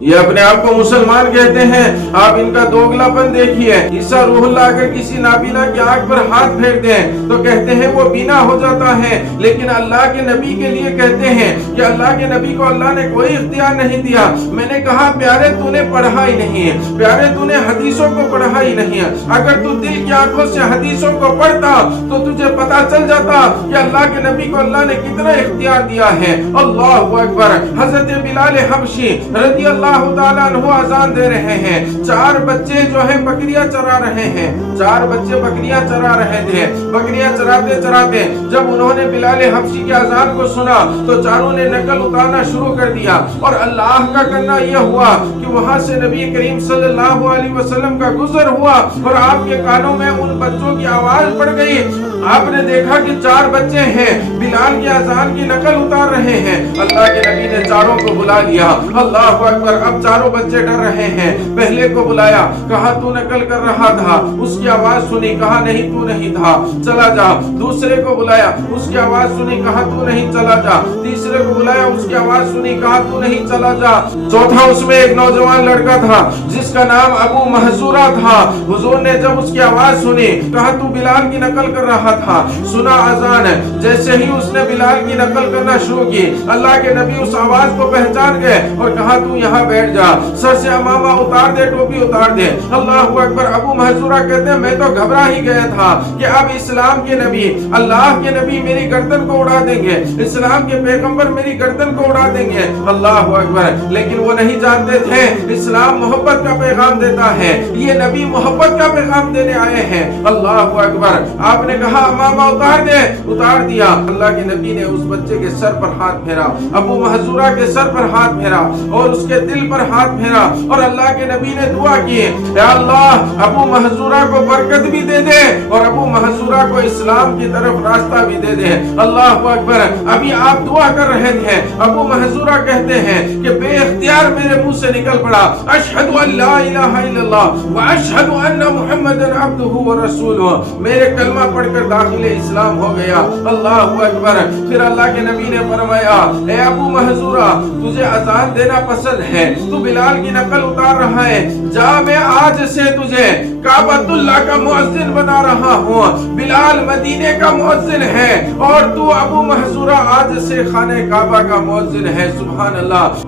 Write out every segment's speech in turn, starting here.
یہ اپنے آپ کو مسلمان کہتے ہیں، آپ ان کا دوگلاپن دیکھیے۔ عیسیٰ روح اللہ اگر کسی نابینا کی آنکھ پر ہاتھ پھیر دیں تو کہتے ہیں وہ بینا ہو جاتا ہے، لیکن اللہ کے نبی کے لیے کہتے ہیں کہ اللہ کے نبی کو اللہ نے کوئی اختیار نہیں دیا۔ میں نے کہا پیارے تو نے پڑھا ہی نہیں ہے، پیارے تو نے حدیثوں کو پڑھا ہی نہیں ہے۔ اگر تو دل کی آنکھوں سے حدیثوں کو پڑھتا تو تجھے پتا چل جاتا کہ اللہ کے نبی کو اللہ نے کتنا اختیار دیا ہے۔ اللہ اکبر۔ حضرت بلال حبشی رضی اللہ تعالیٰ عنہ اذان دے رہے ہیں، 4 بچے جو ہیں بکریاں چرا رہے ہیں، 4 بچے بکریاں چرا رہے تھے۔ بکریاں چراتے چراتے جب انہوں نے بلال حبشی کی اذان کو سنا تو چاروں نے نقل اتارنا شروع کر دیا، اور اللہ کا کرنا یہ ہوا کہ وہاں سے نبی کریم صلی اللہ علیہ وسلم کا گزر ہوا اور آپ کے کانوں میں ان بچوں کی آواز پڑ گئی۔ آپ نے دیکھا کہ 4 بچے ہیں بلال کی اذان کی نقل اتار رہے ہیں۔ اللہ کے نبی نے چاروں کو بلا لیا۔ اللہ اکبر۔ اب چاروں بچے ڈر رہے ہیں۔ پہلے کو بلایا، کہا تو نقل کر رہا تھا، اس کی آواز سنی، کہا نہیں تو نہیں تھا، چلا جا۔ دوسرے کو بلایا، اس کی آواز سنی، کہا تو نہیں، چلا جا۔ تیسرے کو بلایا، اس کی آواز سنی، کہا تو نہیں، چلا جا۔ چوتھا اس میں ایک نوجوان لڑکا تھا جس کا نام ابو محذورہ تھا۔ حضور نے جب اس کی آواز سنی، کہا تو بلال کی نقل کر رہا تھا، سنا اذان۔ جیسے ہی اس نے بلال کی نقل کرنا شروع کی، اللہ کے نبی اس آواز کو پہچان گئے اور کہا تو یہاں بیٹھ جا، سر سے امامہ اتار دے، ٹوپی اتار دے۔ اللہ اکبر۔ ابو محذورہ کہتے ہیں میں تو گھبرا ہی گیا تھا کہ اب اسلام کے نبی، اللہ کے نبی میری گردن کو اڑا دیں گے، اسلام کے پیغمبر میری گردن کو اڑا دیں گے۔ اللہ اکبر۔ لیکن وہ نہیں جانتے تھے اسلام محبت کا پیغام دیتا ہے، یہ نبی محبت کا پیغام دینے آئے ہیں۔ اللہ اکبر۔ آپ نے کہا امامہ اتار دے، اتار دیا۔ اللہ کے نبی نے اس بچے کے سر پر ہاتھ پھیرا، ابو محذورہ کے سر پر ہاتھ پھیرا اور اس کے دل پر ہاتھ پھیرا، اور اللہ کے نبی نے دعا کی، اے اللہ ابو محذورہ کو برکت بھی دے دے اور ابو محذورہ کو اسلام کی طرف راستہ بھی دے دے۔ اللہ اکبر۔ ابھی آپ دعا کر رہے تھے، ابو محذورہ کہتے ہیں کہ بے اختیار میرے منہ سے نکل پڑا، اشہد ان لا الہ الا اللہ واشہد ان محمدا عبدہ ورسولہ۔ میرے کلمہ پڑھ کر داخل اسلام ہو گیا۔ اللہ اکبر۔ پھر اللہ کے نبی نے فرمایا، اے ابو محذورہ تجھے اذان دینا پسند ہے، تو بلال کی نقل اتار رہا ہے، جا میں آج سے تجھے کعبۃ اللہ کا مؤذن بنا رہا ہوں۔ بلال مدینے کا مؤذن ہے اور تو ابو محذورہ آج سے خانہ کعبہ کا مؤذن ہے۔ سبحان اللہ۔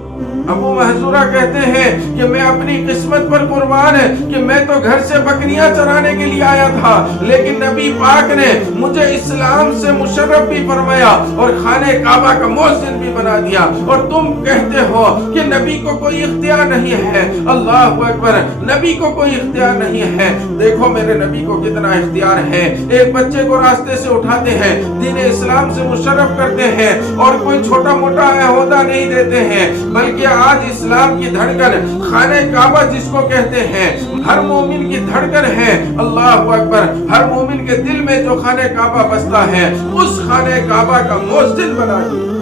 ابو محذورہ کہتے ہیں کہ میں اپنی قسمت پر قربان ہے کہ میں تو گھر سے بکریاں چرانے کے لیے آیا تھا، لیکن نبی پاک نے مجھے اسلام سے مشرف بھی فرمایا اور خانہ کعبہ کا مؤذن بھی بنا دیا، اور تم کہتے ہو کہ نبی کو کوئی اختیار نہیں ہے۔ اللہ اکبر۔ نبی کو کوئی اختیار نہیں ہے۔ دیکھو میرے نبی کو کتنا اختیار ہے۔ ایک بچے کو راستے سے اٹھاتے ہیں، دین اسلام سے مشرف کرتے ہیں، اور کوئی چھوٹا موٹا عہدہ نہیں دیتے ہیں، بلکہ آج اسلام کی دھڑکن خانہ کعبہ جس کو کہتے ہیں ہر مومن کی دھڑکن ہے۔ اللہ اکبر۔ ہر مومن کے دل میں جو خانہ کعبہ بستا ہے اس خانہ کعبہ کا مؤذن بنا دیا۔